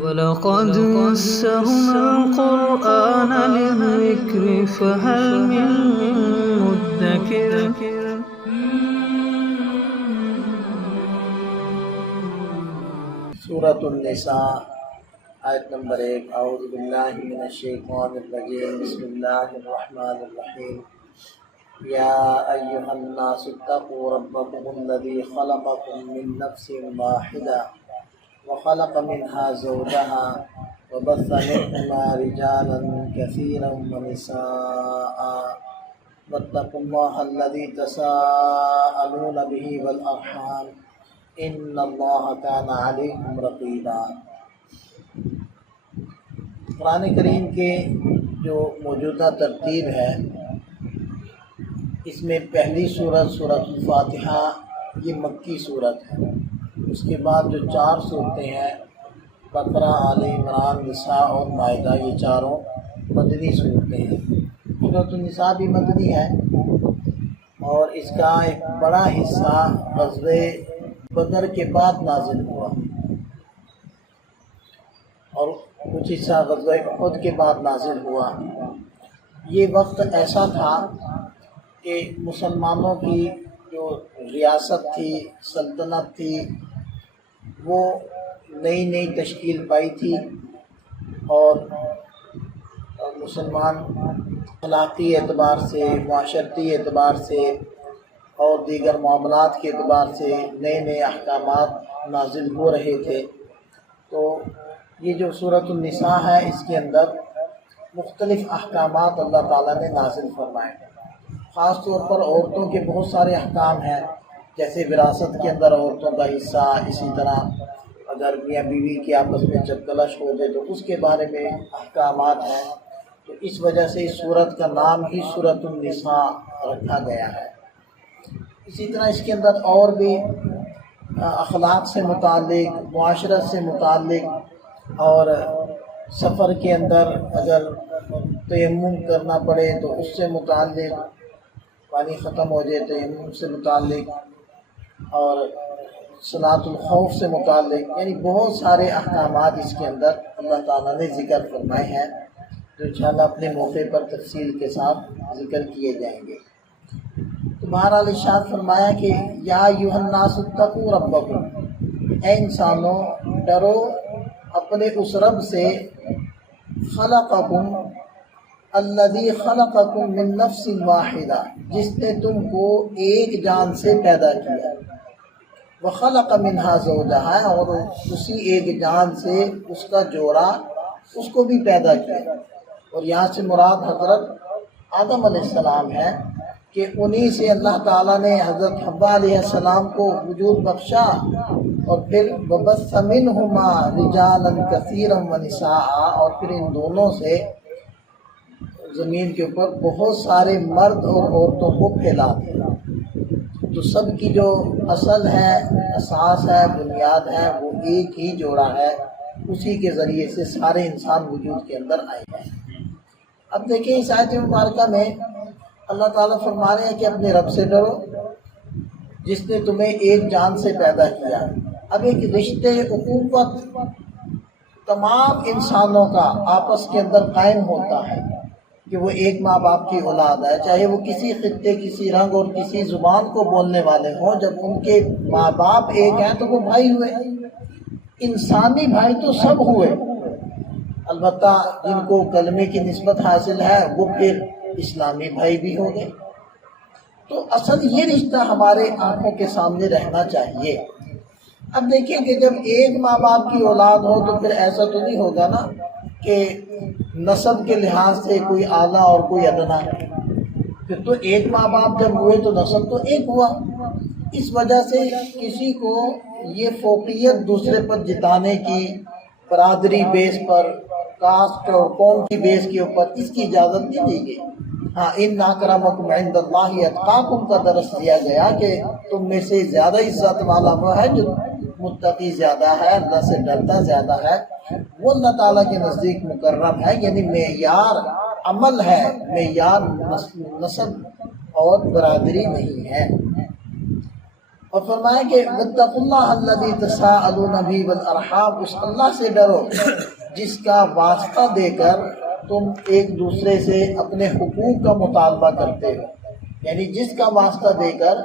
وَلَقَدْ يَسَّرْنَا الْقُرْآنَ لِلذِّكْرِ فَهَلْ مِن مُّدَّكِرٍ سورۃ النساء آیت نمبر 1۔ اعوذ باللہ من الشیطان الرجیم، بسم اللہ الرحمن الرحیم۔ یا ایہا الناس اتقوا ربکم الذی خلقکم من نفس واحدہ وخلق منها زوجها وبث منهما رجالا كثيرا ونساء واتقوا الله الذي تساءلون به والأرحام ان اللہ کان علیکم رقیبا۔ قرآن کریم کے جو موجودہ ترتیب ہے، اس میں پہلی سورت سورۃ الفاتحہ یہ مکی سورت ہے۔ اس کے بعد جو 4 سورتیں ہیں، بقرہ، آل عمران، نساء اور مائدہ، یہ چاروں مدنی سورتیں ہیں۔ سورۃ النساء بھی مدنی ہے اور اس کا ایک بڑا حصہ غزوہ بدر کے بعد نازل ہوا اور کچھ حصہ غزوہ احد کے بعد نازل ہوا۔ یہ وقت ایسا تھا کہ مسلمانوں کی جو ریاست تھی، سلطنت تھی، وہ نئی نئی تشکیل پائی تھی اور مسلمان اخلاقی اعتبار سے، معاشرتی اعتبار سے اور دیگر معاملات کے اعتبار سے نئے نئے احکامات نازل ہو رہے تھے۔ تو یہ جو سورۃ النساء ہے، اس کے اندر مختلف احکامات اللہ تعالیٰ نے نازل فرمائے۔ خاص طور پر عورتوں کے بہت سارے احکام ہیں، جیسے وراثت کے اندر عورتوں کا حصہ، اسی طرح اگر میاں بیوی کے آپس میں چکلش ہو جائے تو اس کے بارے میں احکامات ہیں۔ تو اس وجہ سے اس سورت کا نام ہی سورۃ النساء رکھا گیا ہے۔ اسی طرح اس کے اندر اور بھی اخلاق سے متعلق، معاشرت سے متعلق اور سفر کے اندر اگر تیمم کرنا پڑے تو اس سے متعلق، پانی ختم ہو جائے تیمم سے متعلق، اور صلاۃ الخوف سے متعلق، یعنی بہت سارے احکامات اس کے اندر اللہ تعالیٰ نے ذکر فرمائے ہیں، جو انشاءاللہ اپنے موقع پر تفصیل کے ساتھ ذکر کیے جائیں گے۔ تو بہرحال ارشاد فرمایا کہ یا ایھا الناس اتقوا ربکم، اے انسانوں ڈرو اپنے اس رب سے، خلقکم الذی خلقکم من نفس واحدہ، جس نے تم کو ایک جان سے پیدا کیا، وخلق منها زوجها، اور اسی ایک جان سے اس کا جوڑا، اس کو بھی پیدا کیا۔ اور یہاں سے مراد حضرت آدم علیہ السلام ہے کہ انہی سے اللہ تعالیٰ نے حضرت حوا علیہ السلام کو وجود بخشا، اور پھر وَبَثَّ مِنْهُمَا رِجَالًا كَثِيرًا وَنِسَاءً، اور پھر ان دونوں سے زمین کے اوپر بہت سارے مرد اور عورتوں کو پھیلا دیا۔ تو سب کی جو اصل ہے، اساس ہے، بنیاد ہے، وہ ایک ہی جوڑا ہے، اسی کے ذریعے سے سارے انسان وجود کے اندر آئے ہیں۔ اب دیکھیں اس آیت مبارکہ میں اللہ تعالیٰ فرما رہے ہیں کہ اپنے رب سے ڈرو جس نے تمہیں ایک جان سے پیدا کیا۔ اب ایک رشتے اخوت تمام انسانوں کا آپس کے اندر قائم ہوتا ہے کہ وہ ایک ماں باپ کی اولاد ہے، چاہے وہ کسی خطے، کسی رنگ اور کسی زبان کو بولنے والے ہوں۔ جب ان کے ماں باپ ایک ہیں تو وہ بھائی ہوئے، انسانی بھائی تو سب ہوئے، البتہ جن کو کلمے کی نسبت حاصل ہے وہ پھر اسلامی بھائی بھی ہوں گے۔ تو اصل یہ رشتہ ہمارے آنکھوں کے سامنے رہنا چاہیے۔ اب دیکھیں کہ جب ایک ماں باپ کی اولاد ہو تو پھر ایسا تو نہیں ہوگا نا کہ نسب کے لحاظ سے کوئی اعلیٰ اور کوئی ادنا، پھر تو ایک ماں باپ جب ہوئے تو نسب تو ایک ہوا۔ اس وجہ سے کسی کو یہ فوقیت دوسرے پر جتانے کی، برادری بیس پر، کاسٹ اور قوم کی بیس کے اوپر، اس کی اجازت نہیں دی گئی۔ ہاں، ان اکرمکم عند اللہ اتقاکم کا درس دیا گیا کہ تم میں سے زیادہ عزت والا وہ ہے جو متقی زیادہ ہے، اللہ سے ڈرتا زیادہ ہے، وہ اللہ تعالیٰ کے نزدیک مکرم ہے۔ یعنی معیار عمل ہے، معیار نسب اور برادری نہیں ہے۔ اور فرمایا کہ واتقوا اللہ الذی تساءلون بہ والارحام، اس اللہ سے ڈرو جس کا واسطہ دے کر تم ایک دوسرے سے اپنے حقوق کا مطالبہ کرتے ہو، یعنی جس کا واسطہ دے کر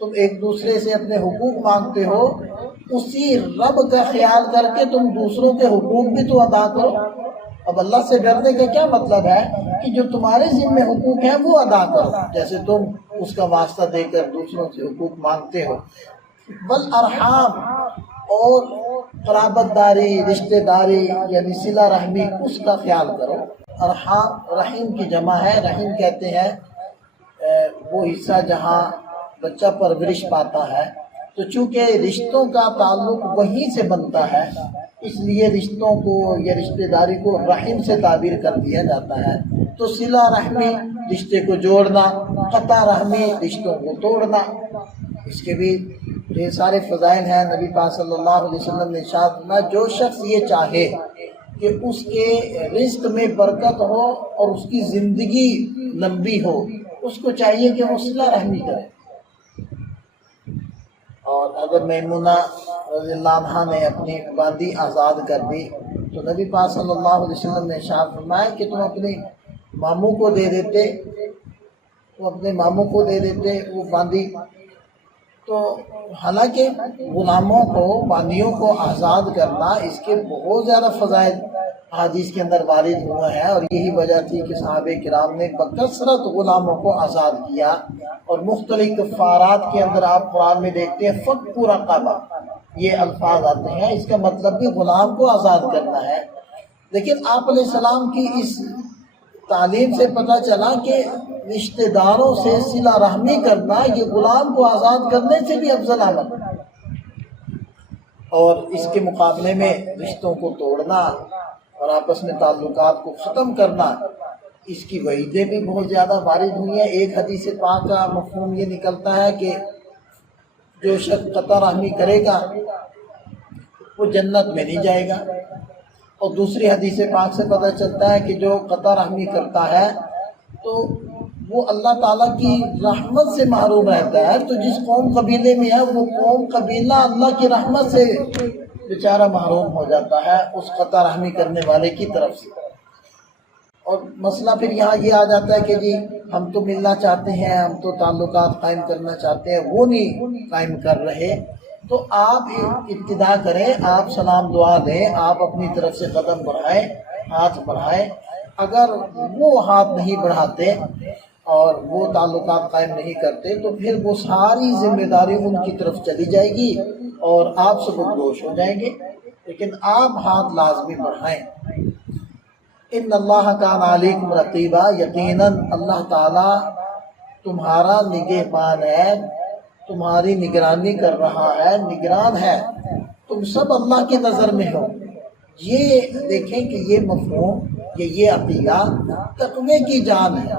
تم ایک دوسرے سے اپنے حقوق مانگتے ہو، اسی رب کا خیال کر کے تم دوسروں کے حقوق بھی تو ادا کرو۔ اب اللہ سے ڈرنے کا کیا مطلب ہے کہ جو تمہارے ذمہ حقوق ہیں وہ ادا کرو، جیسے تم اس کا واسطہ دے کر دوسروں سے حقوق مانگتے ہو۔ والارحام، اور قرابت داری، رشتہ داری یعنی صلہ رحمی، اس کا خیال کرو۔ ارحام رحیم کی جمع ہے، رحیم کہتے ہیں وہ حصہ جہاں بچہ پرورش پاتا ہے، تو چونکہ رشتوں کا تعلق وہیں سے بنتا ہے، اس لیے رشتوں کو یا رشتہ داری کو رحم سے تعبیر کر دیا جاتا ہے۔ تو صلہ رحمی رشتے کو جوڑنا، قطع رحمی رشتوں کو توڑنا، اس کے بھی یہ سارے فضائل ہیں۔ نبی پاک صلی اللہ علیہ وسلم نے ارشاد فرمایا جو شخص یہ چاہے کہ اس کے رزق میں برکت ہو اور اس کی زندگی لمبی ہو، اس کو چاہیے کہ وہ صلہ رحمی کرے۔ اور اگر میمونہ رضی اللہ عنہا نے اپنی باندی آزاد کر دی تو نبی پاک صلی اللہ علیہ وسلم نے ارشاد فرمایا کہ تم اپنے ماموں کو دے دیتے، وہ باندی۔ تو حالانکہ غلاموں کو، باندیوں کو آزاد کرنا، اس کے بہت زیادہ فضائل حدیث کے اندر وارد ہوا ہے، اور یہی وجہ تھی کہ صحابہ کرام نے بکثرت غلاموں کو آزاد کیا، اور مختلف کفارات کے اندر آپ قرآن میں دیکھتے ہیں فک رقبہ، یہ الفاظ آتے ہیں، اس کا مطلب بھی غلام کو آزاد کرنا ہے۔ لیکن آپ علیہ السلام کی اس تعلیم سے پتہ چلا کہ رشتہ داروں سے صلہ رحمی کرنا یہ غلام کو آزاد کرنے سے بھی افضل عمل، اور اس کے مقابلے میں رشتوں کو توڑنا اور آپس میں تعلقات کو ختم کرنا، اس کی وعیدیں بھی بہت زیادہ وارد ہوئی ہیں۔ ایک حدیث پاک کا مفہوم یہ نکلتا ہے کہ جو شخص قطع رحمی کرے گا وہ جنت میں نہیں جائے گا، اور دوسری حدیث پاک سے پتہ چلتا ہے کہ جو قطع رحمی کرتا ہے تو وہ اللہ تعالیٰ کی رحمت سے محروم رہتا ہے۔ تو جس قوم قبیلے میں ہے وہ قوم قبیلہ اللہ کی رحمت سے بیچارہ محروم ہو جاتا ہے اس قطع رحمی کرنے والے کی طرف سے۔ اور مسئلہ پھر یہاں یہ آ جاتا ہے کہ جی ہم تو ملنا چاہتے ہیں، ہم تو تعلقات قائم کرنا چاہتے ہیں، وہ نہیں قائم کر رہے، تو آپ ابتدا کریں، آپ سلام دعا دیں، آپ اپنی طرف سے قدم بڑھائیں، ہاتھ بڑھائیں۔ اگر وہ ہاتھ نہیں بڑھاتے اور وہ تعلقات قائم نہیں کرتے تو پھر وہ ساری ذمہ داری ان کی طرف چلی جائے گی اور آپ سبکدوش ہو جائیں گے، لیکن آپ ہاتھ لازمی بڑھائیں۔ ان اللہ کان علیکم رقیبا، یقیناً اللہ تعالیٰ تمہارا نگہبان ہے، تمہاری نگرانی کر رہا ہے، نگران ہے، تم سب اللہ کی نظر میں ہو۔ یہ دیکھیں کہ یہ مفہوم، یہ عقیدہ تقوی کی جان ہے۔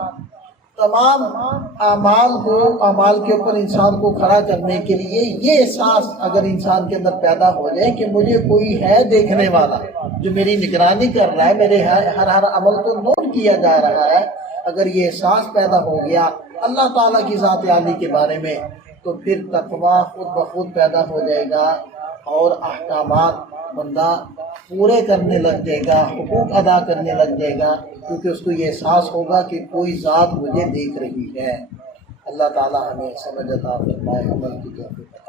تمام اعمال کے اوپر انسان کو کھڑا کرنے کے لیے یہ احساس اگر انسان کے اندر پیدا ہو جائے کہ مجھے کوئی ہے دیکھنے والا جو میری نگرانی کر رہا ہے، میرے ہر عمل کو نوٹ کیا جا رہا ہے، اگر یہ احساس پیدا ہو گیا اللہ تعالیٰ کی ذات عالی کے بارے میں، تو پھر تقویٰ خود بخود پیدا ہو جائے گا اور احکامات بندہ پورے کرنے لگ جائے گا، حقوق ادا کرنے لگ جائے گا، کیونکہ اس کو یہ احساس ہوگا کہ کوئی ذات مجھے دیکھ رہی ہے۔ اللہ تعالیٰ ہمیں سمجھ عطا فرمائے، عمل کی توفیق۔